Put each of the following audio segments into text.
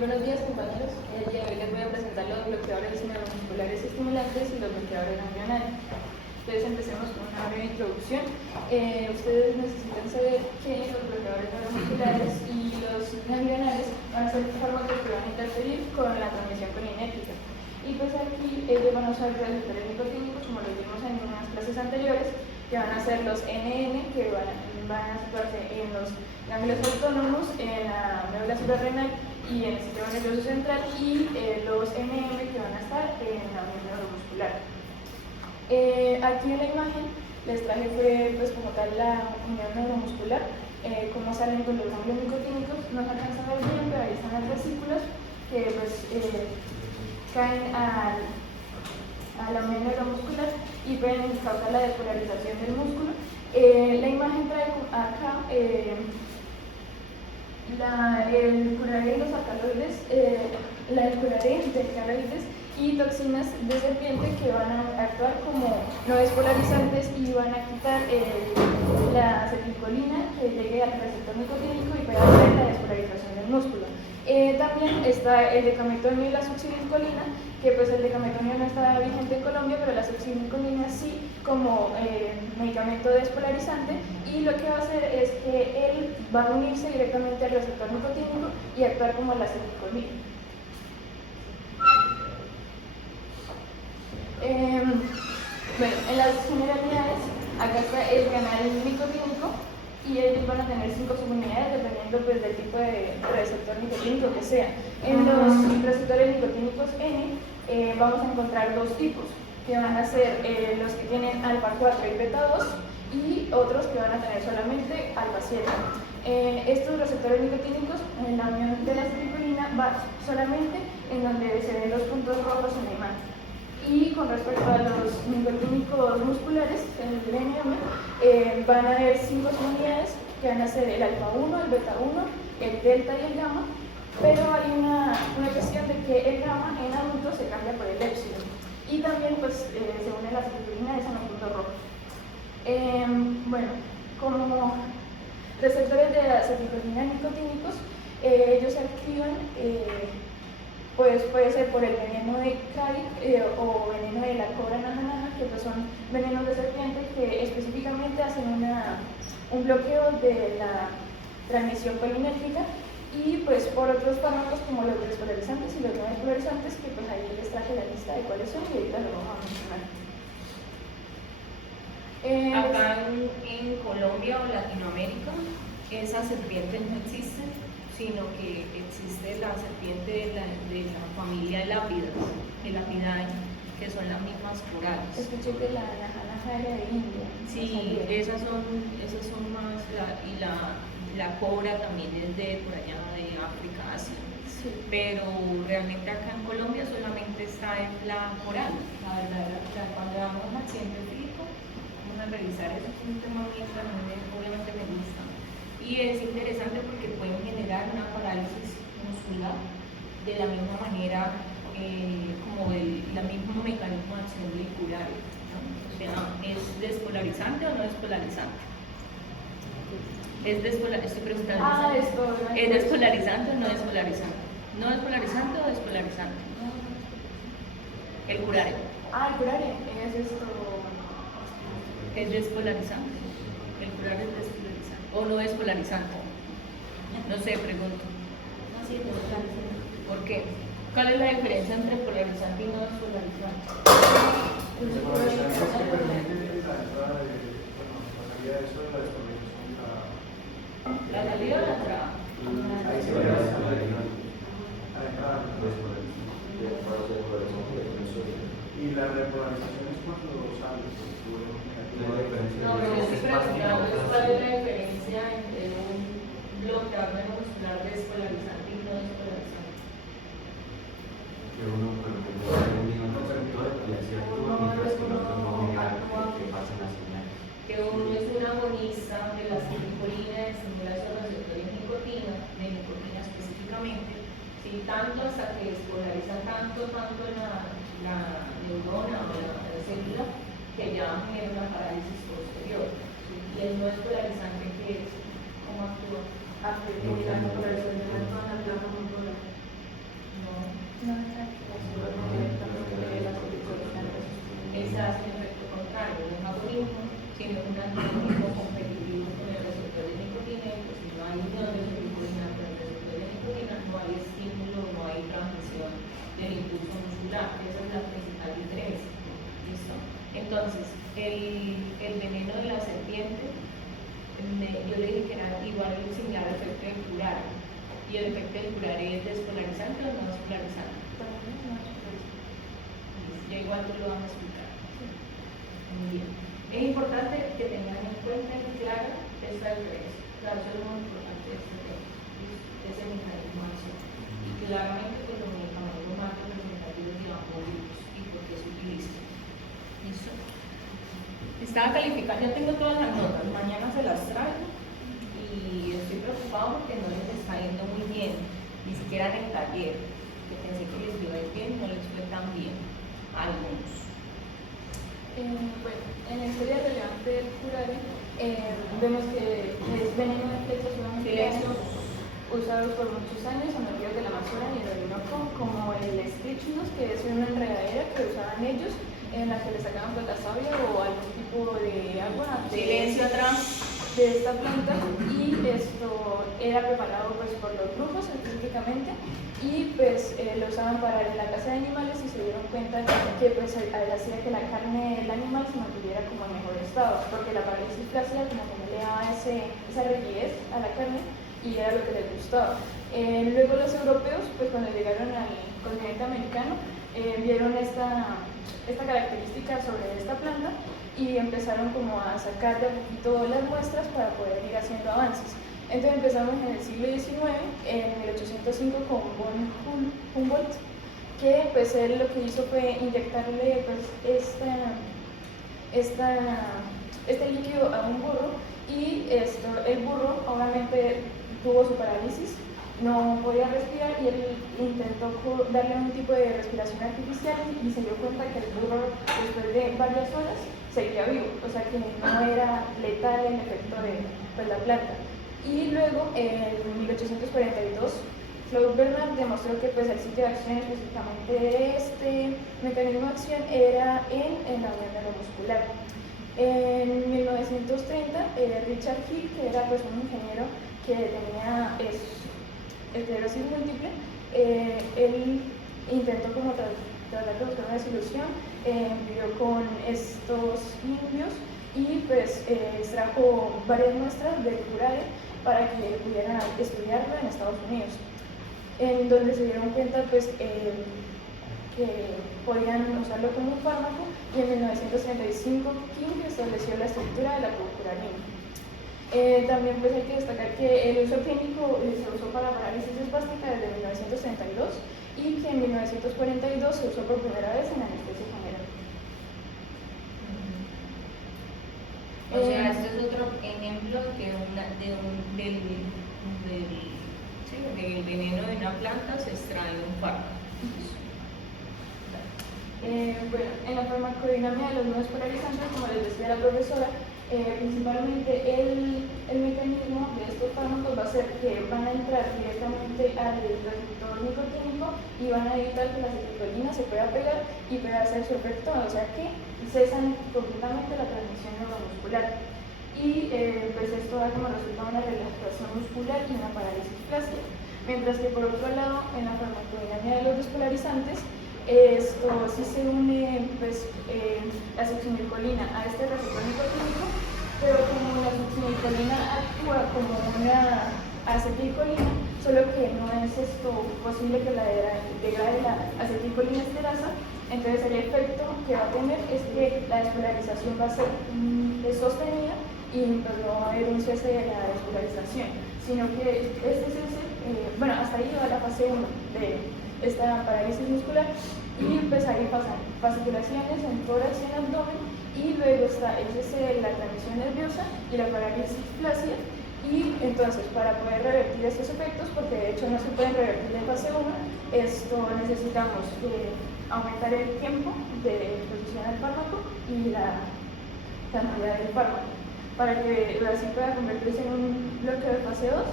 buenos días, compañeros. El día de hoy les voy a presentar los bloqueadores neuromusculares estimulantes y los bloqueadores ganglionarios. Entonces empecemos con una breve introducción. Ustedes necesitan saber que los bloqueadores neuromusculares y los ganglionarios van a ser fármacos que van a interferir con la transmisión colinérgica. Y pues aquí ellos van a usar receptores nicotínicos, como lo vimos en unas clases anteriores, que van a ser los NN, que van a situarse en los ganglios autónomos, en la médula suprarrenal y en el sistema nervioso central, y los MM, que van a estar en la unión neuromuscular. Aquí en la imagen les traje pues como tal la unión neuromuscular, cómo salen con los ganglios nicotínicos. No se alcanza a ver bien, pero ahí están las vesículas que pues caen a la unión neuromuscular y pueden causar la despolarización del músculo. La imagen trae acá el curare de los alcaloides, el curare de alcaloides y toxinas de serpiente que van a actuar como no despolarizantes y van a quitar la acetilcolina que llegue al receptor nicotínico y pueda hacer la despolarización del músculo. También está el decametonio y la succinilcolina, que pues el decametonio no está vigente en Colombia, pero la succinilcolina sí, como medicamento despolarizante, y lo que va a hacer es que él va a unirse directamente al receptor nicotínico y actuar como la acetilcolina. Bueno, en las generalidades, acá está el canal nicotínico y ellos van a tener 5 subunidades dependiendo pues, del tipo de receptor nicotínico que sea. En los receptores nicotínicos N vamos a encontrar 2 tipos, que van a ser los que tienen alfa 4 y beta 2 y otros que van a tener solamente alfa 7. Estos receptores nicotínicos, en la unión de la acetilcolina va solamente en donde se ven los puntos rojos en la imagen. Y con respecto a los nicotínicos musculares, el NM, van a haber 5 subunidades que van a ser el alfa 1, el beta 1, el delta y el gamma, pero hay una cuestión de que el gamma en adultos se cambia por el épsilon y también pues se une la acetilcolina en los puntos rojos. Bueno, como receptores de acetilcolina nicotínicos, ellos se activan pues puede ser por el veneno de Cari o veneno de la cobra najanaja, que pues son venenos de serpiente que específicamente hacen un bloqueo de la transmisión colinérgica, y pues por otros fármacos como los despolarizantes y los no despolarizantes, que pues ahí les traje la lista de cuáles son y ahorita lo vamos a mencionar. Acá en Colombia o Latinoamérica, esas serpientes no existen, sino que existe la serpiente de la familia Elapidae, que son las mismas corales. Escuché que la najanaja era de India. Sí, esas son más, y la cobra también es de por allá de África, Asia. Sí. Pero realmente acá en Colombia solamente está en la coral. La verdad, cuando vamos al científico, vamos a revisar eso, es un tema muy obviamente me gusta. Y es interesante porque pueden generar una parálisis muscular de la misma manera, como la mismo mecanismo de acción del curare, ¿no? O sea, ¿es despolarizante o no despolarizante? Estoy preguntando. ¿Es despolarizante o no despolarizante? ¿No despolarizante o despolarizante? El curare. El curare es esto. ¿Es despolarizante? El curare es despolarizante. ¿O no es polarizante? No sé, pregunto. No, sí, despolarizante. ¿Por qué? ¿Cuál es la diferencia entre polarizante y no despolarizante? Despolarizante es que permite la entrada de, la salida de eso de la despolarización de ¿La salida o la entrada? ahí se va a la entrada. Y la repolarización es cuando sale. No, pero yo estoy preguntando cuál es la diferencia entre un bloqueador neuromuscular despolarizante y no despolarizante. Que uno cuando tiene un receptor y hace actúa, mientras que el otro no genera que pasa la señal. Que uno es un agonista de la acetilcolina, de estimulación de receptores de nicotina específicamente, ¿sí? Tanto hasta que despolariza tanto la neurona o la célula, que ya genera una parálisis posterior, ¿sí? Y el no despolarizante, ¿qué es? ¿Cómo actúa? La despolarización de la zona blanca. esa es la principal diferencia. ¿Listo? Entonces, el veneno de la serpiente, yo le dije que era igual similar al efecto del curare. ¿Y el efecto del curare es despolarizante o no despolarizante? Ya igual tú lo vas a explicar. Muy bien. Es importante que tengan en cuenta y clara esta diferencia. Claro, eso es muy importante de este tema, ese mecanismo de acción. Y claramente pues los medicamentos más representativos de ambos grupos y por qué se utilizan. ¿Listo? Estaba calificando, ya tengo todas las notas, mañana se las traigo y estoy preocupado porque no les está yendo muy bien, ni siquiera en el taller, que pensé que les iba a ir bien, no les fue tan bien. Algunos. Bueno, en la historia relevante del curare vemos que es veneno de flechas usados por muchos años en los ríos del Amazonas y el Orinoco, como el strychnus, que es una enredadera que usaban ellos en la que le sacaban plata savia o algún tipo de agua Silencio atrás. de esta planta, y esto era preparado pues por los brujos específicamente, y pues lo usaban para la caza de animales, y se dieron cuenta que pues hacía que la carne del animal se mantuviera como en mejor estado, porque la parálisis flácida como que no le daba esa rigidez a la carne y era lo que les gustaba. Luego los europeos, pues cuando llegaron al continente americano, vieron esta característica sobre esta planta y empezaron como a sacar de a poquito las muestras para poder ir haciendo avances. Entonces empezamos en el siglo XIX, en 1805 con von Humboldt, que pues él lo que hizo fue inyectarle pues este líquido a un burro, y el burro obviamente tuvo su parálisis, no podía respirar, y él intentó darle un tipo de respiración artificial y se dio cuenta que el burro después de varias horas seguía vivo, o sea que no era letal el efecto de pues, la planta. Y luego en 1842 Claude Bernard demostró que pues, el sitio de acción específicamente de este mecanismo de acción era en la unión neuromuscular. En 1930 Richard Hill, que era pues, un ingeniero que tenía esclerosis múltiple, él intentó como tratar de buscar una solución, vivió con estos indios y pues extrajo varias muestras del curare para que pudieran estudiarlo en Estados Unidos, en donde se dieron cuenta pues que podían usarlo como un fármaco, y en 1935 King estableció la estructura de la procurarina. También pues hay que destacar que el uso clínico se usó para parálisis espástica desde 1932 y que en 1942 se usó por primera vez en anestesia general. O sea, este es otro ejemplo del veneno de una planta se extrae un fármaco. Bueno, en la farmacodinámica de los nuevos polarizantes, como les decía la profesora, principalmente el mecanismo de estos fármacos va a ser que van a entrar directamente al receptor nicotínico y van a evitar que la acetilcolina se pueda pegar y pueda hacer su efecto, o sea que cesan completamente la transmisión neuromuscular. Y pues esto da como resultado una relajación muscular y una parálisis flácida. Mientras que por otro lado, en la farmacodinámica de los despolarizantes, esto sí se une pues, la succinilcolina a este receptor nicotínico, pero como la succinilcolina actúa como una acetilcolina, solo que no es posible que la degrade la acetilcolina esterasa, entonces el efecto que va a tener es que la despolarización va a ser sostenida y pues, no va a haber un cese de la despolarización, sino que este cese, bueno, hasta ahí va la fase 1 de esta parálisis muscular, y pues ahí pasan fasciculaciones en tórax y en abdomen, y luego está el cese de la transmisión nerviosa y la parálisis flácida. Y entonces, para poder revertir estos efectos, porque de hecho no se pueden revertir en fase 1, necesitamos aumentar el tiempo de exposición al fármaco y la cantidad del fármaco, para que así pueda convertirse en un bloqueo de fase 2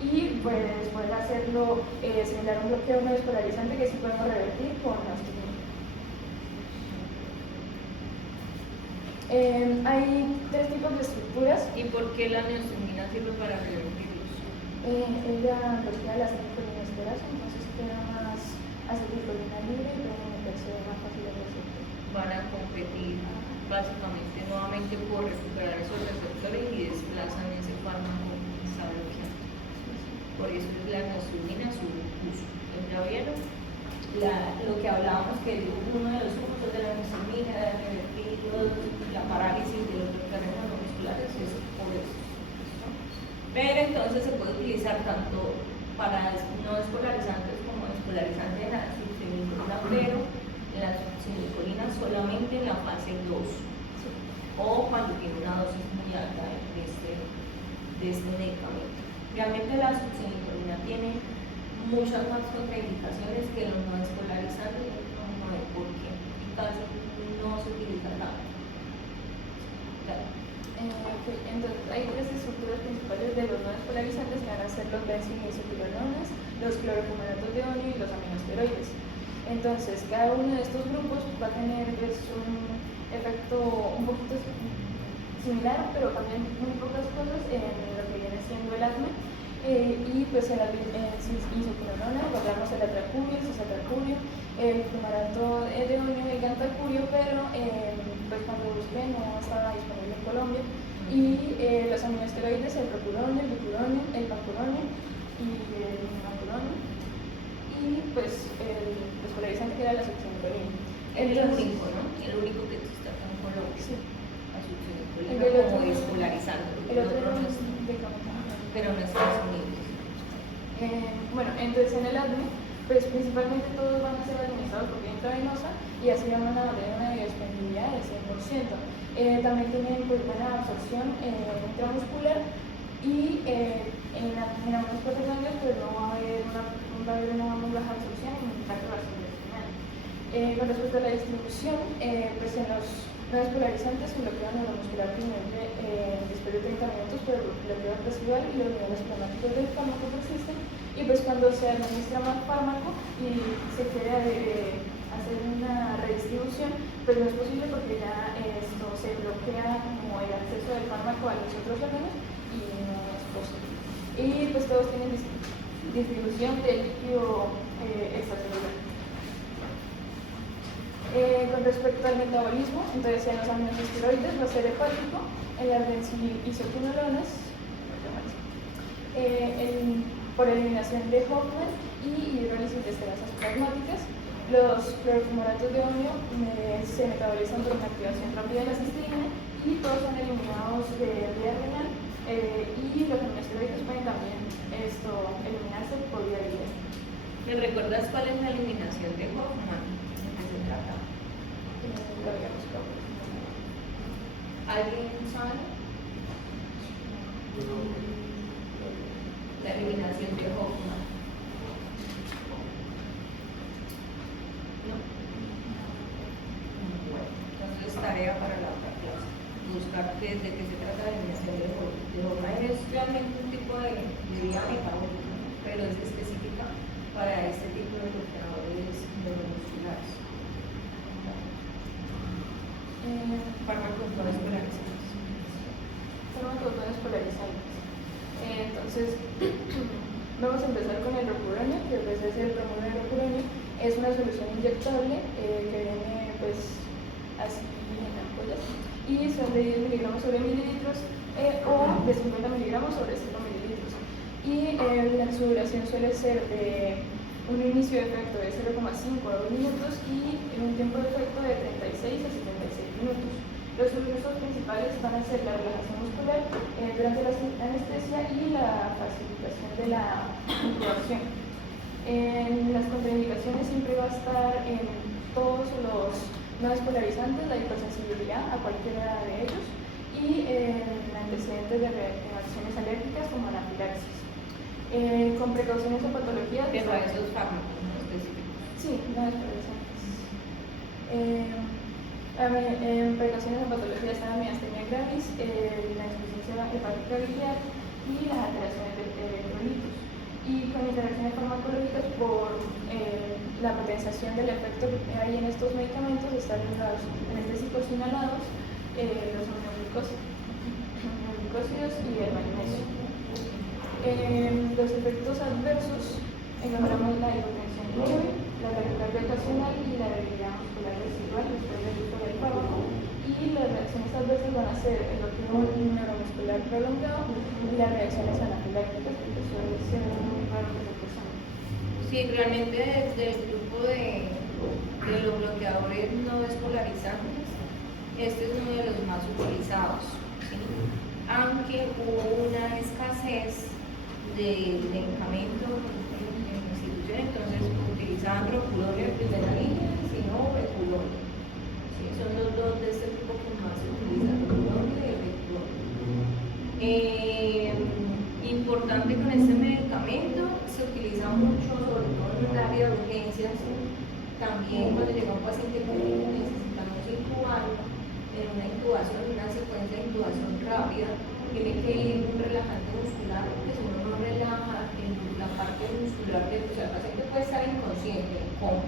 y pues poder hacerlo similar a un bloqueo no despolarizante que sí podemos revertir con neostigmina. Hay tres tipos de estructuras. ¿Y por qué la neostigmina sirve para revertirlos? Ella bloquea la acetilcolina esterasa, entonces queda más acetilcolina libre y puede meterse se ve más fácil el receptor. Van a competir básicamente nuevamente por recuperar esos receptores y desplazan ese fármaco que está bloqueando. Por eso es la anastrozolina, su uso. ¿Ya vieron? Lo que hablábamos que uno de los usos de la anastrozolina, de revertir la parálisis de los terrenos musculares es por eso. ¿No? Pero entonces se puede utilizar tanto para no despolarizantes como despolarizante de la succinilcolina, pero la succinilcolina solamente en la fase 2 o cuando tiene una dosis muy alta de este medicamento. Realmente la succinilcolina tiene muchas más contraindicaciones que los no despolarizantes, no hay por qué. En caso no se utiliza tanto. Entonces, hay tres estructuras principales de los no despolarizantes que van a ser los benzodiazepironones, los clorofumaratos de onio y los aminoesteroides. Entonces, cada uno de estos grupos va a tener pues, un efecto un poquito similar, pero también muy pocas cosas en lo que viene siendo el asma. Y pues en la isoquinonona encontramos el atracurio, el cisatracurio, el fumarato de onio, el gantacurio, pero pues cuando busqué no estaba disponible en Colombia. Y los aminoesteroides, el propuronio, el bipuronio, el pancuronio y el macuronio. Y pues el despolarizante que era la succinilcolina. Es el único, ¿no? El único que está acá en Colombia. Sí. La succinilcolina como despolarizante. El otro era no es, pero no es disponible. Bueno, entonces en el ADME, pues principalmente todos van a ser administrados por vía intravenosa y así van a tener una biodisponibilidad del 100%. También tienen pues, buena absorción intramuscular y en algunos porcentajes pues no va a haber una muy baja absorción en el tracto gastrointestinal. Con respecto a la distribución, pues en los no despolarizantes se bloquean neuromuscular primero después de 30 minutos, pero el bloqueo residual y los niveles plasmáticos del fármaco persisten. Y pues cuando se administra más fármaco y se quiere hacer una redistribución, pues no es posible porque ya esto se bloquea como el acceso del fármaco a los otros órganos y no es posible. Y pues todos tienen distribución del líquido extracelular. Con respecto al metabolismo, entonces en los aminoesteroides va a ser hepático, en las benzoisoquinolonas por eliminación de Hoffmann y hidrólisis de esterasas plasmáticas. Los clorofumaratos de onio se metabolizan por una activación rápida de la cisteína y todos son eliminados de vía renal y los aminoesteroides pueden también eliminarse por vía biliar. ¿Me recuerdas cuál es la eliminación de Hoffmann? ¿De qué se trata? Lo habíamos probado. ¿Alguien sabe? La eliminación de Hoffmann. No. Bueno, entonces tarea para la otra clase. Buscar de qué se trata la eliminación de Hoffmann. Es realmente un tipo de vía metabólica, pero es específica para este tipo de bloqueadores neuromusculares. Fármacos no despolarizantes. Fármacos no despolarizantes. Entonces, vamos a empezar con el rocuronio, que pues es el bromuro de rocuronio. Es una solución inyectable que viene pues así en ampollas y son de 10 miligramos sobre mililitros o de 50 miligramos sobre 5 mililitros. Y su duración suele ser de un inicio de efecto de 0,5 a 2 minutos y un tiempo de efecto de 36 a 76 minutos. Los usos principales van a ser la relajación muscular durante la anestesia y la facilitación de la intubación. En las contraindicaciones siempre va a estar en todos los no despolarizantes la hipersensibilidad a cualquiera de ellos y antecedentes de reacciones alérgicas como anafilaxis. Con precauciones o patologías. Pero a esos fármacos no específicos. Sí, no despolarizantes. En precauciones o patologías está la miastenia gravis, la insuficiencia hepática biliar y las alteraciones de electrolitos. Y con interacciones farmacológicas por la potenciación del efecto que hay en estos medicamentos están los anestésicos inhalados, los aminoglucósidos y el magnesio. Los efectos adversos encontramos la hipotensión leve, la taquicardia ocasional y la debilidad y las reacciones adversas van a ser el bloqueo neuromuscular prolongado y las reacciones anafilácticas, que suele ser muy raro que se presentan. Sí, realmente del grupo de los bloqueadores no despolarizantes, este es uno de los más utilizados, ¿sí? Aunque hubo una escasez de medicamentos en la institución, entonces utilizaban roculonia en primera línea, sino beculonia. ¿Sí? Son los dos de este grupo que más se utilizan, roculonia y beculonia. Importante con este medicamento, se utiliza mucho, sobre todo en el área de urgencias, también cuando llega un paciente crónico necesitamos incubarlo en una intubación, una secuencia de intubación rápida, tiene que ir un relajante muscular, porque si uno no relaja en la parte muscular, o sea, el paciente puede estar inconsciente, como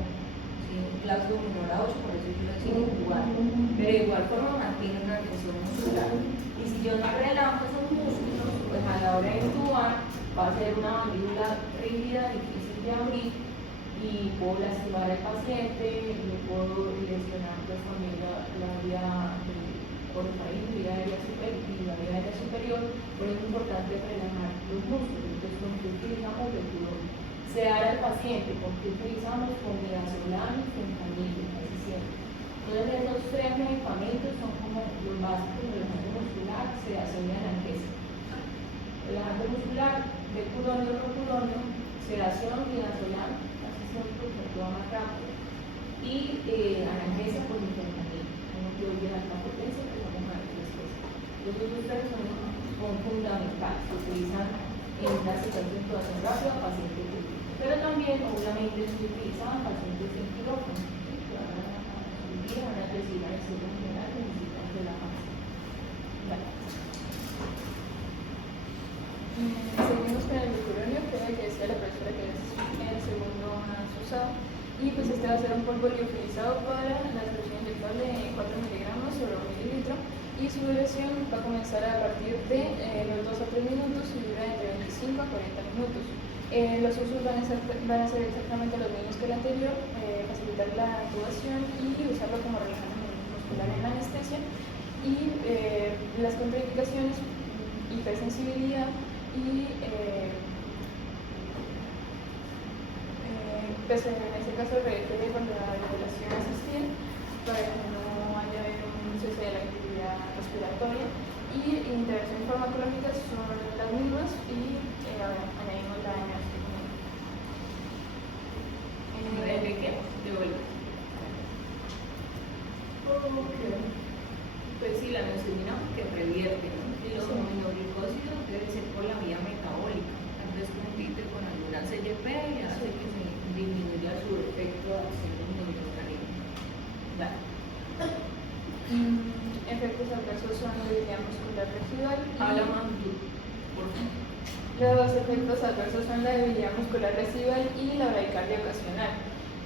Glasgow menor a 8, por eso yo lo decía incubar, pero de igual forma mantiene una tensión muscular. Y si yo no relajo esos músculos, pues a la hora de intubar va a ser una mandíbula rígida, difícil de abrir, y puedo lastimar al paciente, le puedo lesionar pues también la vía orofaringe y la vía aérea superior, pero es importante relajar los músculos. Entonces, ¿con qué utilizamos el cuidado? Sedar al paciente, ¿con qué utilizamos? Con midazolam y fentanilo, casi siempre. Entonces, esos tres medicamentos son como los básicos: relajante muscular, sedación y analgesia. Relajante muscular, beculonio, roculonio, sedación, midazolam, casi siempre porque actúa más rápido, y analgesia por fentanilo, un opioide de alta potencia que vamos a ver después. Los otros tres son fundamentales, se utilizan en una secuencia de intubación rápida a pacientes críticos, pero también obviamente se utilizan pacientes en quirófano, que van a recibir anestesia general, necesitan relajarse. Vale. Seguimos con el glucuronio, que era el que decía la profesora que es el segundo más usado, y pues este va a ser un polvo liofilizado para la solución inyectable de 4 miligramos sobre 1 mililitro, y su duración va a comenzar a partir de los 2 a 3 minutos y dura entre 25 a 40 minutos. Los usos van a ser exactamente los mismos que el anterior: facilitar la intubación y usarlo como relajante muscular en la anestesia. Y las contraindicaciones: hipersensibilidad y pues en este caso requiere con la ventilación asistida para que no haya un cese de la actividad respiratoria, y intervenciones farmacológicas son las mismas, y añadimos la neostigmina. ¿De qué? De vuelta. Pues sí, la neostigmina porque revierte, ¿no? Y los aminoglicósidos debe ser por la vía metabólica, tal vez compite con alguna CYP y hace que se disminuya su efecto de acción en el organismo. Vale. Efectos adversos son la debilidad muscular residual. Habla más tú, por favor. Los efectos adversos son la debilidad muscular residual y la bradicardia ocasional.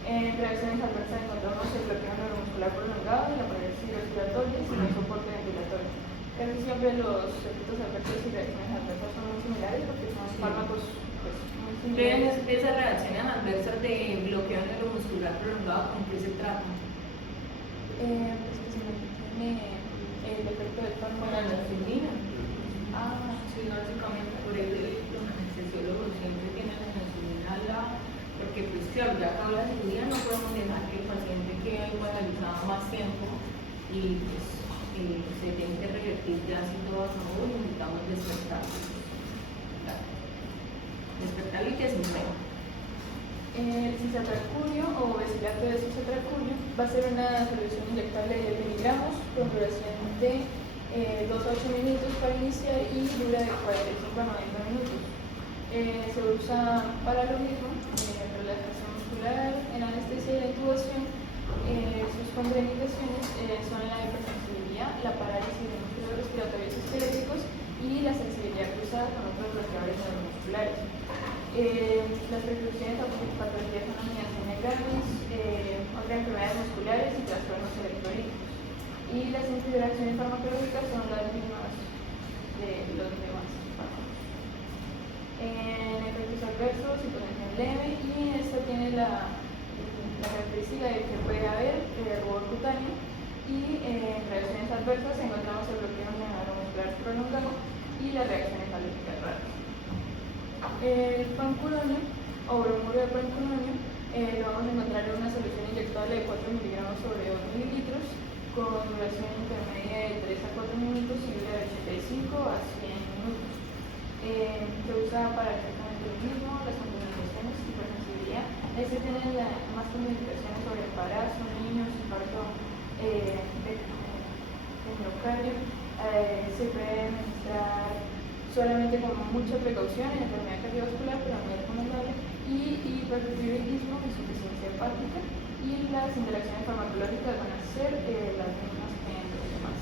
En reacciones adversas encontramos el bloqueo neuromuscular prolongado y la parálisis respiratoria sin el soporte ventilatorio. Casi siempre los efectos adversos y reacciones adversas son muy similares porque son fármacos pues, muy similares. Entonces, esas reacciones adversas de bloqueo neuromuscular prolongado, ¿con qué se tratan? Pues que se mantiene el efecto del Con fármaco. la neostigmina. Ah, Sí, básicamente por eso los anestesiólogos siempre tienen la neostigmina porque pues claro, ya acabó la cirugía, no podemos dejar que el paciente quede paralizado más tiempo y pues se tiene que revertir ya si todo acabó y necesitamos despertar. Claro. Despertar y que se mueva. El cisatralcurio o besilato de cisatralcurio va a ser una solución inyectable de 10 miligramos con duración de 2 a 8 minutos para iniciar y dura de 45 a 90 minutos. Se usa para lo mismo, relajación muscular, en anestesia y la intubación. Sus contraindicaciones son la hipersensibilidad, la parálisis de músculos respiratorios esqueléticos y la sensibilidad cruzada con otros bloqueadores neuromusculares. Las preclusiones a patologías son miastenia gravis, otras enfermedades musculares y trastornos electrolíticos. Y las interacciones farmacológicas son las mismas de los demás fármacos. En efectos adversos, hipotensión leve, y esta tiene la característica de que puede haber rubor cutáneo, Y en reacciones adversas encontramos el bloqueo neuromuscular prolongado y las reacciones alérgicas raras. El pancuronium o bromuro de pancuronium lo vamos a encontrar en una solución inyectable de 4 miligramos sobre 2 mililitros con duración intermedia de 3 a 4 minutos y dura de 85 a 100 minutos. Se usa para el tratamiento del mismo, las contraindicaciones, hipersensibilidad. Este tiene más contraindicaciones sobre embarazo, niños, infarto de miocardio. Se puede administrar solamente con mucha precaución en enfermedad cardiovascular, pero no es recomendable, y hipertiroidismo, insuficiencia hepática, y las interacciones farmacológicas van a ser las mismas que en los demás.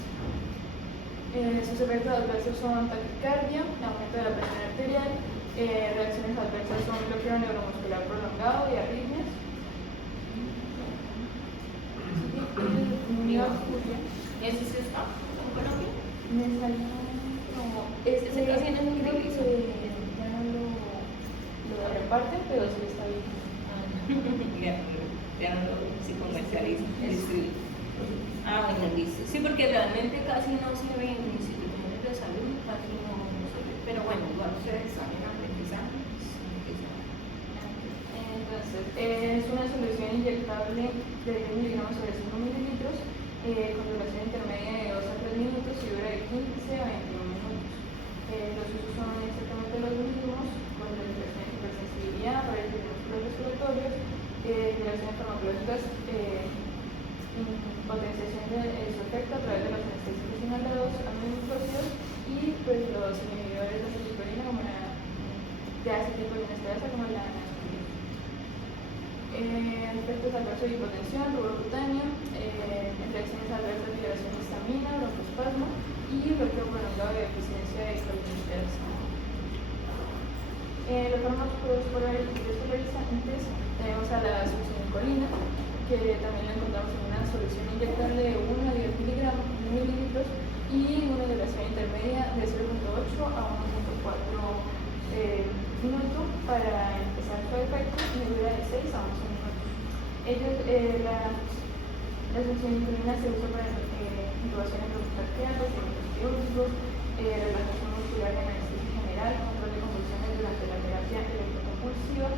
Sus efectos adversos son taquicardia, aumento de la presión arterial, reacciones adversas son bloqueo neuromuscular prolongado y arritmias. ¿Y ese sí está en Colombia? Me salió como Ese casi no es un creo que reviso. ya no lo reparten, pero sí está bien. Ya no lo si comercializa. Bueno, listo. Sí, porque realmente casi no se ve en instituciones de salud, casi no se ve. Pero bueno, igual ustedes saben aprendizaje. Entonces, es una solución inyectable de 10 miligramos sobre 5 mililitros con duración intermedia de 2 a 3 minutos y dura de 15 a 21 minutos. Los usos son exactamente los mismos, con la hipersensibilidad para el músculos respiratorios, relaciones farmacológicas, potenciación de su efecto a través de los anestésicos inhalados, aminoácidos y pues, los inhibidores de acetilcolina como de acetilcolina esperasa como la anastrozolina. Efectos adversos de hipotensión, rubor cutáneo, reacciones adversas de liberación de histamina, broncoespasmo y bloqueo prolongado de deficiencia de colinesterasa. Los fármacos despolarizantes tenemos a la succinilcolina, que también la encontramos en una solución inyectable de 1 a 10 mililitros y una duración intermedia de 0.8 a 1.4 minutos para empezar su efecto y dura de 6 a 11 minutos. La succinilcolina se usa para intubaciones broncoarteriales, procedimientos quirúrgicos, relajación muscular en anestesia general, control de convulsiones durante la terapia electroconvulsiva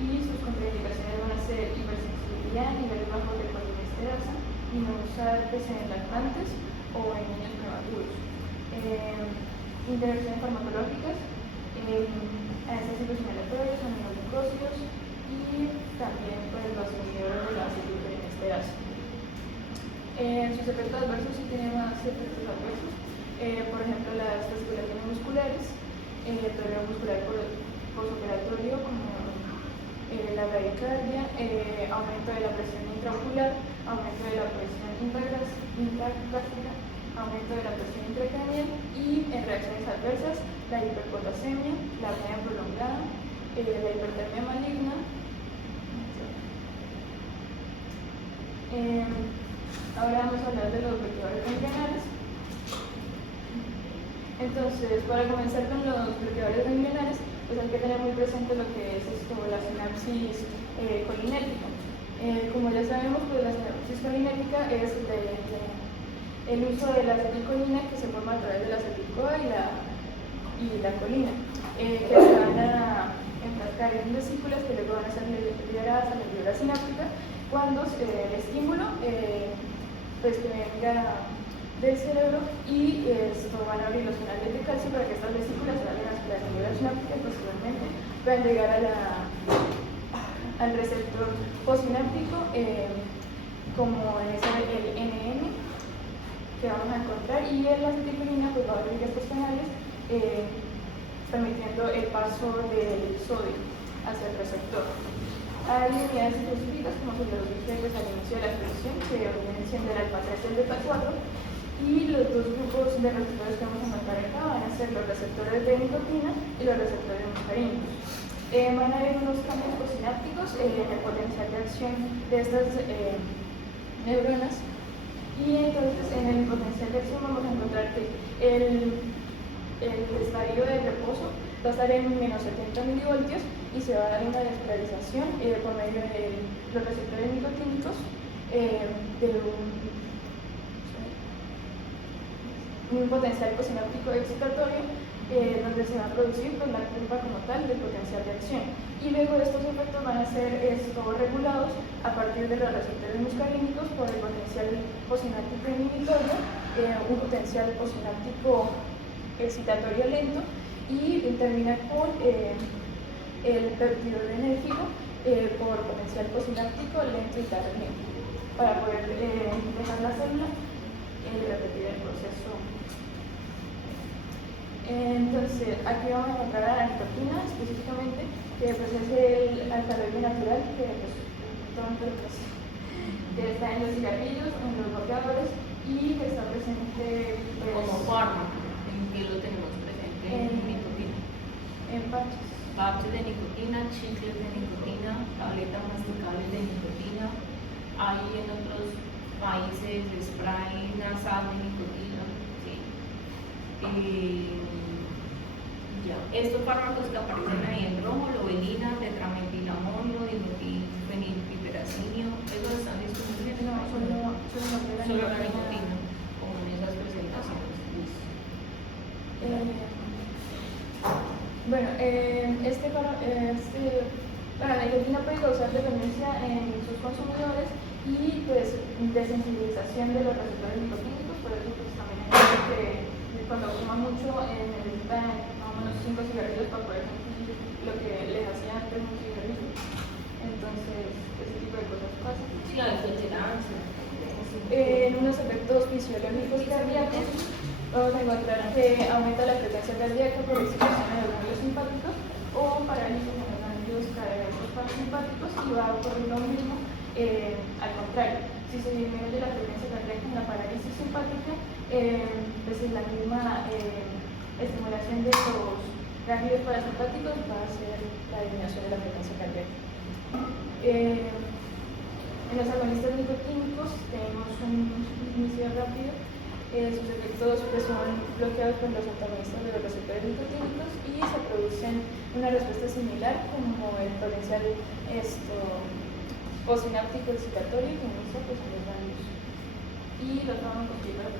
y sus contraindicaciones van a ser hipersensibilidad, niveles bajos de colinesterasa y no usar en lactantes o en niños prematuros. Interacciones farmacológicas, anestésicos inhalatorios, aminoglucósidos y también pues, los inhibidores de la acetilcolinesterasa. Sus efectos adversos sí tienen más efectos adversos, por ejemplo las fasciculaciones musculares, el deterioro muscular postoperatorio como la bradicardia, aumento de la presión intraocular, aumento de la presión intragástrica, aumento de la presión intracraneal y en reacciones adversas la hiperpotasemia, la apnea prolongada, la hipertermia maligna. Ahora vamos a hablar de los bloqueadores ganglionares. Entonces, para comenzar con los bloqueadores ganglionares, pues hay que tener muy presente lo que es la sinapsis colinérgica. Como ya sabemos, pues la sinapsis colinérgica es el uso de la acetilcolina que se forma a través de la acetil-CoA y la colina, que se van a enfrascar en vesículas que luego van a ser liberadas a la fibra sináptica cuando el estímulo pues que venga del cerebro y esto van a abrir los canales de calcio para que estas vesículas se vayan hacia la fibra sináptica y posteriormente puedan llegar al receptor postsináptico como es el NN que vamos a encontrar y la acetilcolina pues va a abrir estos canales permitiendo el paso del sodio hacia el receptor. Hay unidades específicas, como se los dije pues, al inicio de la expresión, que vienen siendo el alfa-3 y el beta-4, y los dos grupos de receptores que vamos a encontrar acá van a ser los receptores de nicotina y los receptores muscarínicos. Van a haber unos cambios postsinápticos en el potencial de acción de estas neuronas, y entonces en el potencial de acción vamos a encontrar que el estadio de reposo va a estar en menos 70 milivoltios y se va a dar una despolarización por medio de los receptores nicotínicos de un potencial posináptico excitatorio donde se va a producir pues, la curva como tal del potencial de acción. Y luego estos efectos van a ser regulados a partir de los receptores muscarínicos por el potencial posináptico inhibitorio, un potencial posináptico excitatorio lento y termina con el peptidogrenérgico por potencial posináptico lento y tardío para poder dejar la célula y repetir el proceso. Entonces, aquí vamos a encontrar a la nicotina específicamente, que pues, es el alcaloide natural que, pues, que está en los cigarrillos, en los vapeadores y que está presente pues, Como fármaco, ¿en qué lo tenemos presente? En nicotina. En parches. Parches de nicotina, chicles de nicotina, tabletas masticables de nicotina. Hay en otros países spray nasal de nicotina. ¿Sí? Ya. Estos fármacos que aparecen ahí en rojo, lobelia, tetrametilamonio, fenilpiperacinio, ¿esos están disponibles? No, Solo la nicotina, con esas presentaciones. Bueno, la nicotina puede causar dependencia en sus consumidores y pues desensibilización de los receptores nicotínicos, por eso pues también hay gente que cuando fuma mucho necesita más o menos 5 cigarrillos para poder sentir lo que les hacía antes un cigarrillo. Entonces, ese tipo de cosas pasan. Sí, la desesperancia. En unos efectos fisiológicos cardíacos vamos a encontrar que aumenta la frecuencia cardíaca por excitación de los ganglios simpáticos o parálisis en los ganglios cardíacos parasimpáticos y va a ocurrir lo mismo al contrario. Si se disminuye la frecuencia cardíaca en la parálisis simpática, pues en la misma estimulación de los ganglios parasimpáticos va a ser la disminución de la frecuencia cardíaca. En los agonistas nicotínicos tenemos un inicio rápido. Sus efectos pues, son bloqueados por los antagonistas de los receptores nicotínicos y se producen una respuesta similar como el potencial posináptico excitatorio que inicia pues, en los ganglios. Y los fármacos que iba a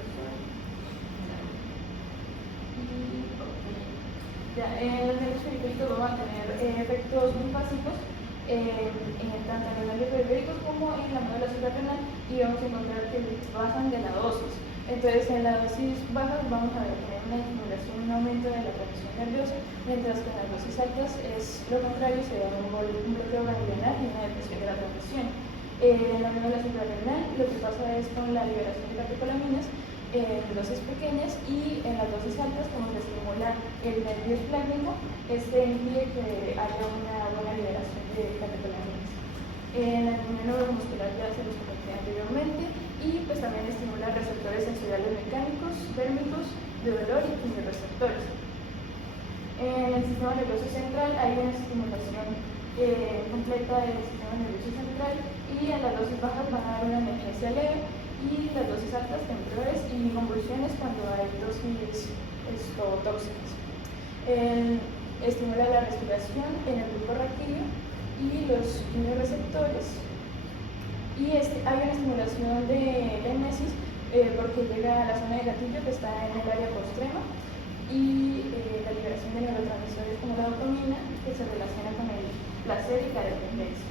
en los ganglios periféricos vamos a tener efectos muy básicos tanto en los ganglios periféricos como en la médula suprarrenal y vamos a encontrar que basan de la dosis. Entonces, en la dosis baja vamos a tener una estimulación, un aumento de la transmisión nerviosa, mientras que en las dosis altas es lo contrario, se da un bloqueo ganglionar y una depresión de la transmisión. En la médula suprarrenal lo que pasa es con la liberación de catecolaminas en dosis pequeñas y en las dosis altas, como se estimula el nervio esplénico, impide que haya una buena liberación de catecolaminas. En la neuromuscular ya se los comenté anteriormente y pues también estimula receptores sensoriales mecánicos, térmicos, de dolor y quimioreceptores. En el sistema nervioso central hay una estimulación completa del sistema nervioso central y en las dosis bajas van a dar una emergencia leve y las dosis altas temblores y convulsiones cuando hay dosis tóxicas. Estimula la respiración en el grupo raquídeo y los quimioreceptores. Y hay una estimulación de la emesis porque llega a la zona de gatillo que está en el área postrema y la liberación de neurotransmisores como la dopamina que se relaciona con el placer y la dependencia.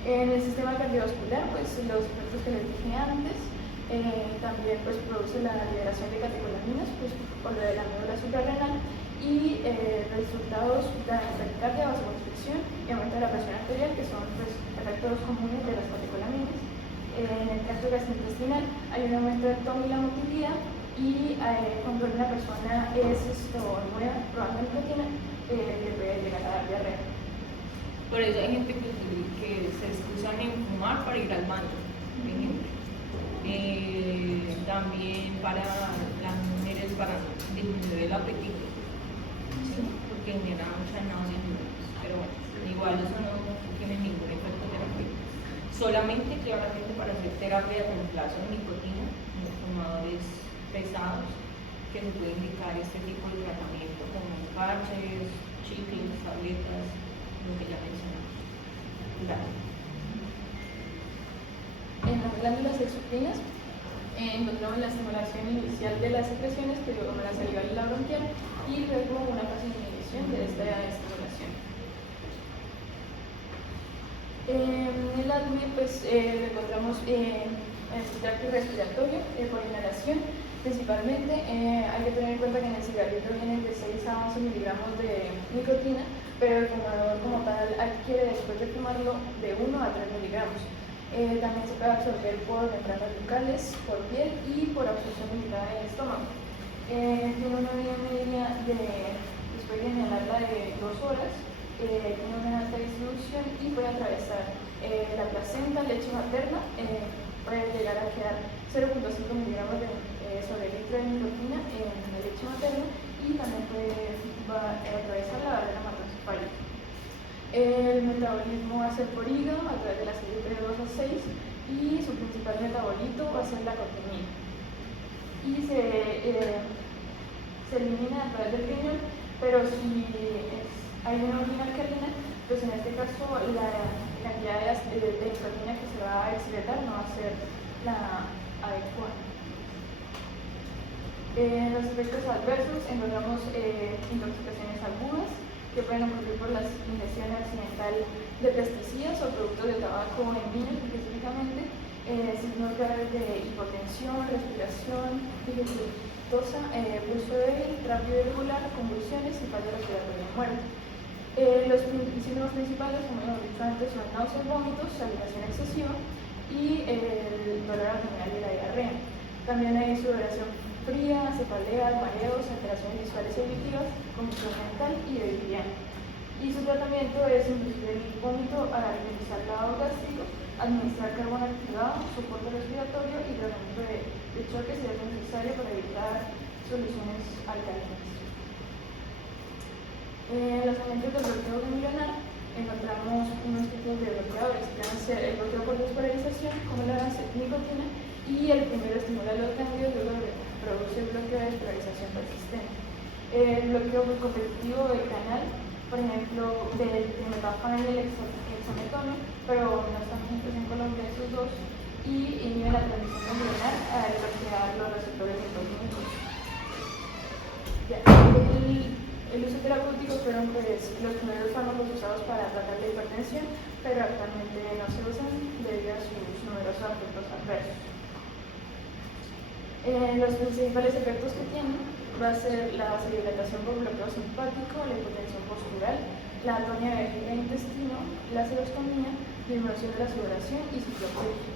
En el sistema cardiovascular, pues los efectos que les dije antes, también pues produce la liberación de catecolaminas pues, por lo de la médula suprarrenal y resultados de taquicardia, vasoconstricción y aumento de la presión arterial, que son pues, efectos comunes de las catecolaminas. En el caso gastrointestinal hay un aumento del tono y la motilidad y cuando una persona es nueva, probando nicotina, le puede llegar a dar diarrea. Por eso hay gente que se excusan en fumar para ir al baño, por ejemplo. También para las mujeres para disminuir el apetito, ¿sí? Porque genera mucha náusea en los niños. Pero bueno, igual eso no tiene ningún efecto terapéutico. Solamente claramente para hacer terapia de reemplazo de nicotina en los fumadores pesados que se puede indicar este tipo de tratamiento como parches, chicles, tabletas, lo que ya mencionamos. Gracias. En las glándulas exocrinas encontramos la estimulación inicial de las secreciones, que como la salival y la bronquial, y luego una fase de inhibición de esta estimulación. En el ADME pues, lo encontramos en el tracto respiratorio, por inhalación principalmente. Hay que tener en cuenta que en el cigarrillo vienen de 6 a 11 miligramos de nicotina, pero el fumador como tal adquiere después de fumarlo de 1 a 3 miligramos. También se puede absorber por membranas bucales, por piel y por absorción limitada en el estómago. Tiene una vida media después de inhalarla de 2 horas, tiene una alta distribución y puede atravesar la placenta, leche materna, puede llegar a quedar 0.5 miligramos sobre litro de nicotina en la leche materna y también puede atravesar la barrera hematoencefálica. El metabolismo va a ser por hígado a través de la serie de 2 a 6 y su principal metabolito va a ser la cotinina. Y se elimina a través del riñón, pero si hay una orina alcalina, pues en este caso la cantidad de nicotina que se va a excretar no va a ser la adecuada. En los efectos adversos encontramos intoxicaciones agudas, que pueden ocurrir por la ingestión accidental de pesticidas o productos de tabaco en niños específicamente, signos graves de hipotensión, respiración dificultosa, pulso débil, rápido e irregular, convulsiones y fallo respiratorio y muerte. Los síntomas principales, como hemos dicho antes, son náuseas, vómitos, salivación excesiva y el dolor abdominal y la diarrea. También hay sudoración fría, cefaleas, mareos, alteraciones visuales y auditivas, confusión mental y debilidad. Y su tratamiento es inducir el vómito al realizar lavado gástrico, administrar carbón activado, soporte respiratorio y tratamiento de choque si es necesario para evitar soluciones alcalinas. En los agentes del bloqueo ganglionar encontramos unos tipos de bloqueadores que van a ser el bloqueo por despolarización, como la nicotina, y el primero estimula los ganglios, luego produce el bloqueo de despolarización persistente. El bloqueo competitivo del canal, por ejemplo, del trimetafán y el hexametón, pero no están juntos en Colombia esos dos, y inhibe la transmisión ganglionar al bloquear los receptores nicotínicos. El uso terapéutico fueron pues, los primeros fármacos usados para tratar la hipertensión, pero actualmente no se usan debido a sus numerosos efectos adversos. Los principales efectos que tienen va a ser la vasodilatación por bloqueo simpático, la hipotensión postural, la atonia de vejiga e intestino, la serostomía, disminución de la sudoración y ciclopedia.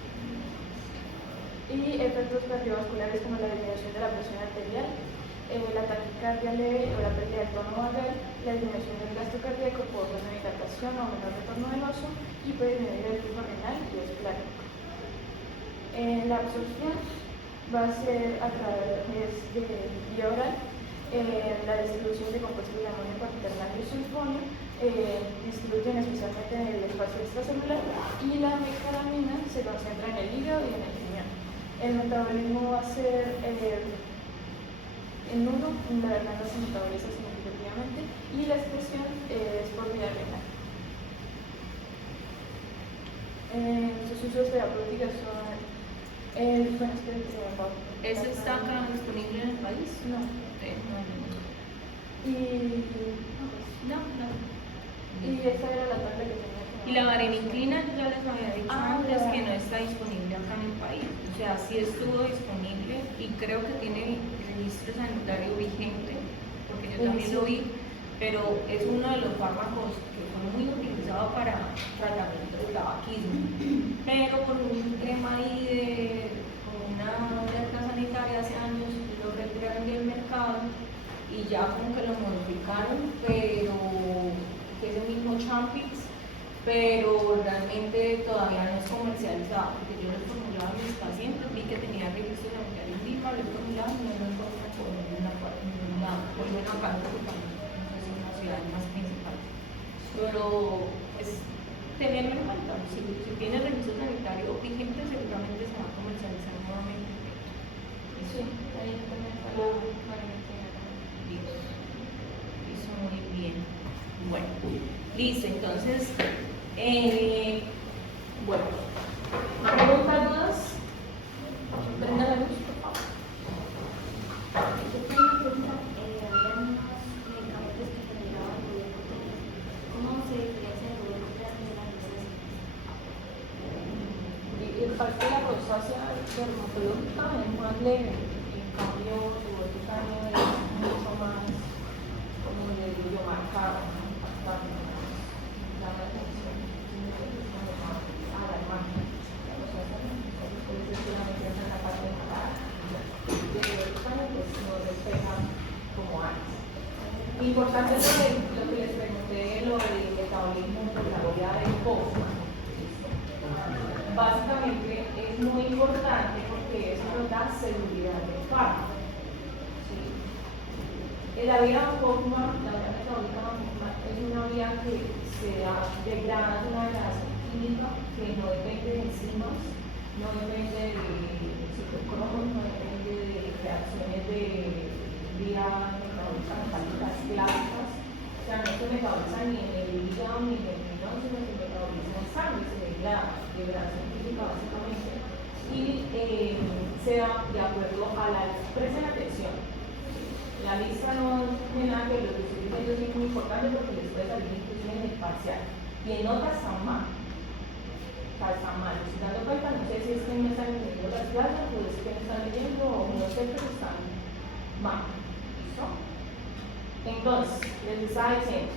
Y efectos cardiovasculares como la disminución de la presión arterial, la taquicardia leve o la pérdida de tono vagal, la disminución del gasto cardíaco por vasodilatación o menor retorno venoso y puede disminuir el flujo renal y esplástico. La absorción va a ser a través de vía oral, la distribución de compuestos de amonio cuaternario y sulfonio, distribuyen especialmente en el espacio extracelular y la mecalamina se concentra en el hígado y en el riñón. El metabolismo va a ser en uno, la verdad no se metaboliza significativamente y la excreción es por vía renal. Sus usos terapéuticos son ¿Eso está acá disponible en el país? No. No. Y esa era la tabla que tenía. Y la vareniclina, yo les había dicho antes ya. que no está disponible acá en el país. O sea, sí estuvo disponible y creo que tiene registro sanitario vigente, porque yo también lo vi, pero es uno de los fármacos que fue muy utilizado para tratamiento del tabaquismo. Pero por un tema ahí con una alerta sanitaria hace años lo retiraron del mercado y ya como que lo modificaron, pero que es el mismo Champix, pero realmente todavía no es comercializado, porque yo lo formulaba a mis pacientes, vi que tenía registro sanitario en Lima, lo he formulado y no lo encuentro por ninguna parte, por lo menos acá en Bogotá, no sé si en una ciudad más principal. Pero es tenerlo en cuenta, si tiene registro sanitario vigente, seguramente se va a comercializar nuevamente. Sí, ahí también está la vareniclina. Listo, muy bien. Bueno, listo, entonces, bueno, ¿Preguntas, dudas? ¿Prenda la luz? parece que la rosácea dermatológica es más leve, en cambio tu cutáneo es mucho más, como le digo yo, marcado, ¿no? Bastante más, llama la atención, es como más alarmante. La rosácea puede ser solamente en la parte de la cara, y el cutáneo pues no refleja como antes. Importante lo que les pregunté, lo del metabolismo por la vía de Hoffman. Básicamente es muy importante porque eso nos da seguridad del fármaco. ¿Sí? En la vía Hoffman, la vía metabólica Hoffman es una vía que se da de grada de una relación química que no depende de enzimas, no depende de citocromos, no depende de reacciones de vía metabólica metálicas clásicas. O sea, no se metaboliza ni en el hígado ni en el riñón, sino que se metaboliza en sangre, se degrada de grado científica básicamente, y se da de acuerdo a la, presten atención. La lista no tiene nada que ver, lo que estoy diciendo es muy importante porque les puede salir inclusive en el parcial. Y en notas están mal. Están mal. Estoy dando cuenta, no sé si es que me están entendiendo las clases o es que me están leyendo o no sé, pero están mal. ¿Listo? Entonces, les estaba diciendo,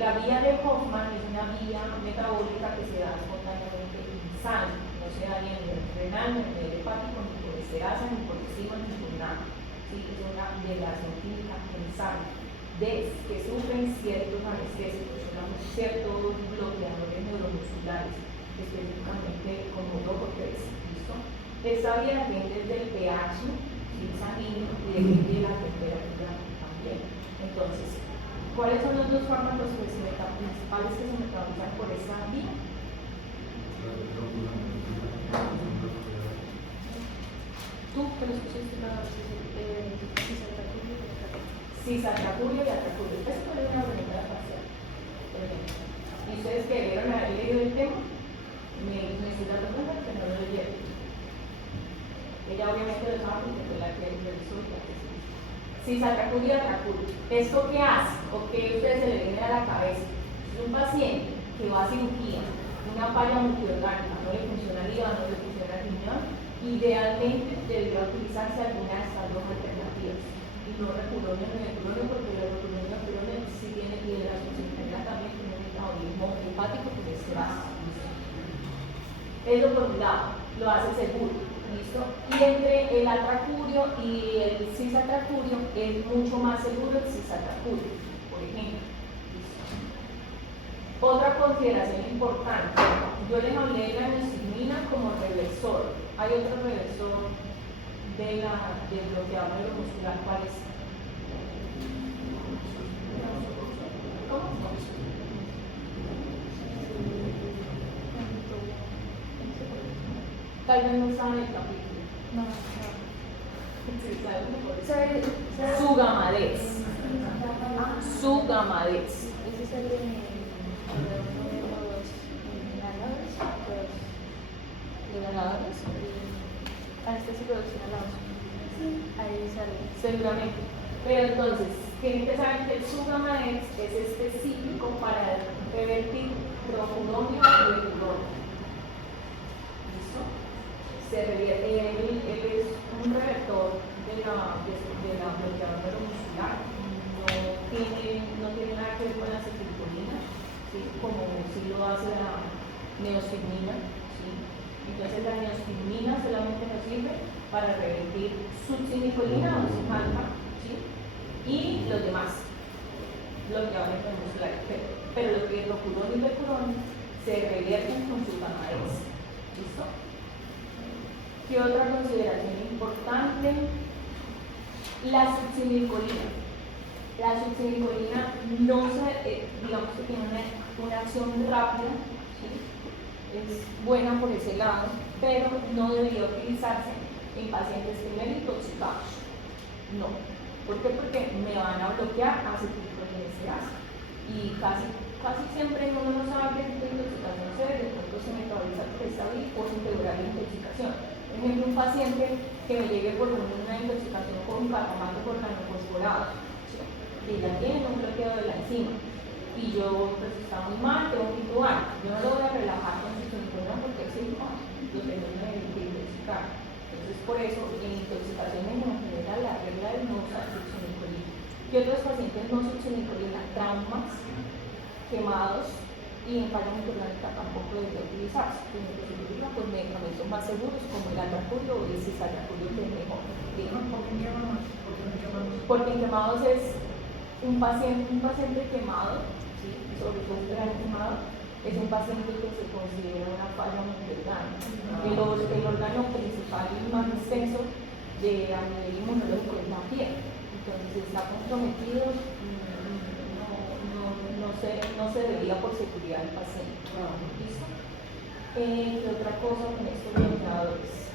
la vía de Hoffman es una vía metabólica que se da espontáneamente en sangre, no se da ni en el renal, ni en el hepático, ni por esterasa, ni por enzima, ni por nada. ¿Sí? Es una relación química en sangre, que sufren ciertos anestésicos, ciertos bloqueadores neuromusculares, específicamente como Docotex. ¿Listo? Esta vía depende del pH sanguíneo y depende de la temperatura también. Entonces, ¿cuáles son los dos fármacos principales que se metabolizan por esta vía? Tú, que los pusiste la cisatracurio y atracurio. Eso fue una pregunta parcial. ¿Y ustedes que vieron haber leído el tema? Me estoy dando cuenta que no lo leyeron. Ella obviamente lo sabe porque fue la que revisó y la que sí. Cisatracurio y atracurio. ¿Esto qué hace? ¿O qué a ustedes se le viene a la cabeza? Es un paciente que va a cirugía, una falla multiorgánica, no le funciona el hígado, no le funciona el riñón, idealmente debería utilizarse alguna de estas dos alternativas. Y no recuronio ni necuronio, porque el recuronio y necuronio sí tiene hidratación simultánea también con un metabolismo hepático con esterasa. Eso por un lado, lo hace seguro. ¿Listo? Y entre el atracurio y el cisatracurio es mucho más seguro el cisatracurio, por ejemplo. ¿Listo? Otra consideración importante, yo les hablé de la neostigmina como reversor. Hay otro reversor del bloqueador neuromuscular, ¿cuál es? ¿Cómo? Tal vez no estaba en el capítulo. No. Sugammadex. Sugammadex. Ese es el de los inhaladores. Este es los inhaladores. Ahí sale. Seguramente. Pero entonces, tienen que saber que el Sugammadex es específico para revertir profuronio y epuronio. ¿Listo? Se revierte, él es un revertor de la bloqueador neuromuscular. No tiene nada que ver con la acetilcolina, ¿sí? Como si lo hace la neostigmina. ¿Sí? Entonces la neostigmina solamente nos sirve para revertir succinicolina o alfa, ¿sí? Y los demás bloqueadores neuromusculares. Pero lo que es rocuronio y becuronio se revierten con Sugammadex. ¿Listo? ¿Qué otra consideración importante? La succinicolina. La succinicolina no se, digamos que tiene una acción rápida, ¿sí? Es buena por ese lado, pero no debería utilizarse en pacientes primero intoxicados. No. ¿Por qué? Porque me van a bloquear acetilcolinesterasa. Y casi siempre uno no sabe qué tipo de intoxicación se ve, de pronto se metaboliza por esta vía o se integra la intoxicación. Por ejemplo, un paciente que me llegue por una intoxicación con glutamato por nanofosforado, ¿sí? Que ya tiene un bloqueo de la enzima y yo pues está muy mal, tengo que intubar. Yo no lo voy a relajar con citonicona porque es dependiendo de intoxicar. Entonces, por eso, en intoxicaciones en general, la regla es no usar succinilcolina. ¿Qué otros pacientes no succinilcolina? Traumas, quemados y en falla orgánica tampoco debería utilizarse. Tienen que utilizar pues, medicamentos más seguros como el atraculo o el cisatraculo, que es mejor. Porque en quemados es un paciente quemado, ¿sí? Sobre todo un gran quemado, es un paciente que se considera una falla multiorgánica. El órgano principal y más extenso a nivel inmunológico es la piel. Entonces, si está comprometido, no se debería por seguridad del paciente. ¿Listo? ¿Qué otra cosa con estos orientadores?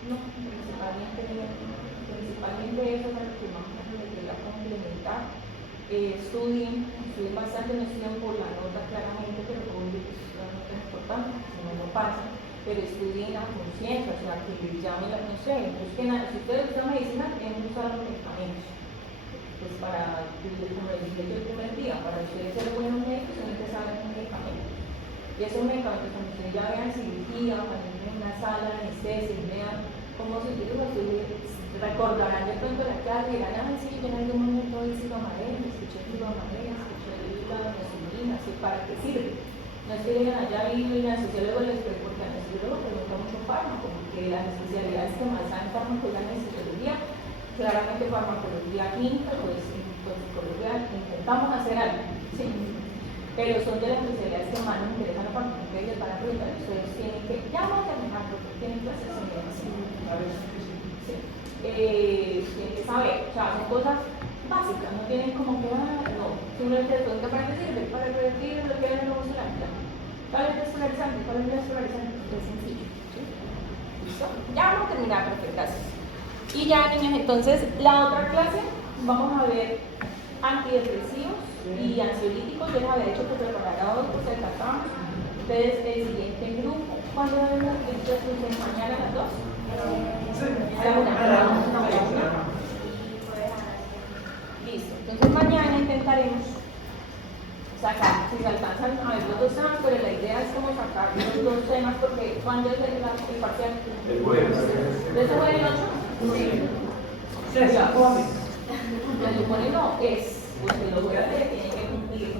No, principalmente eso es lo que más me quería complementar. Estudien bastante, no estudien por la nota claramente, pero obvio que la nota es importante, si no, no pasa. Pero estudien a conciencia, o sea, que les llamen, no sé, busquen si ustedes usan medicina, tienen que usar los medicamentos. Pues para, como les dije yo el primer día, para ustedes ser buenos médicos, tienen que saber un medicamento. Y esos medicamentos, cuando ustedes ya vean cirugía, cuando estén en una sala de anestesia, vean cómo se utilizan, ustedes recordarán de pronto la clase y dirán, sí, yo en algún momento hice Cibamarén, escuché Cibamarén, escuché la insulina, así, ¿para qué sirve? No es que digan allá y el anestesiólogo les pregunta, porque el anestesiólogo pregunta mucho fármaco, porque las especialidades que más saben fármaco es la anestesiología, claramente farmacología clínica, pues toxicología, intentamos hacer algo, ¿sí? Pero son de las especialidades que más nos interesan la farmacología y les van a preguntar, ustedes tienen que, ya van a terminar, porque tienen que hacer tienen que saber, o sea, son cosas básicas, no tienen como que, no, simplemente les pregunta para qué sirve, para revertir lo que es el nuevo solar, ¿cuál es el desolarizante? ¿Cuál es el desolarizante? Es sencillo, ¿sí? ¿Listo? Ya vamos a terminar, perfecto, gracias. Y ya, niños, entonces, la otra clase, vamos a ver antidepresivos y ansiolíticos. Yo les había dicho que preparara hoy, pues alcanzamos. Ustedes, el siguiente grupo, ¿cuándo deben entonces mañana a las 2? A la 1. Listo, entonces mañana intentaremos sacar, si se alcanzan a ver los 2 temas, pero la idea es como sacar los 2 temas, porque ¿cuándo es el parcial? El jueves. ¿De ese jueves el 8? Sí. Se supone no, es, porque lo voy a hacer, tiene que cumplir.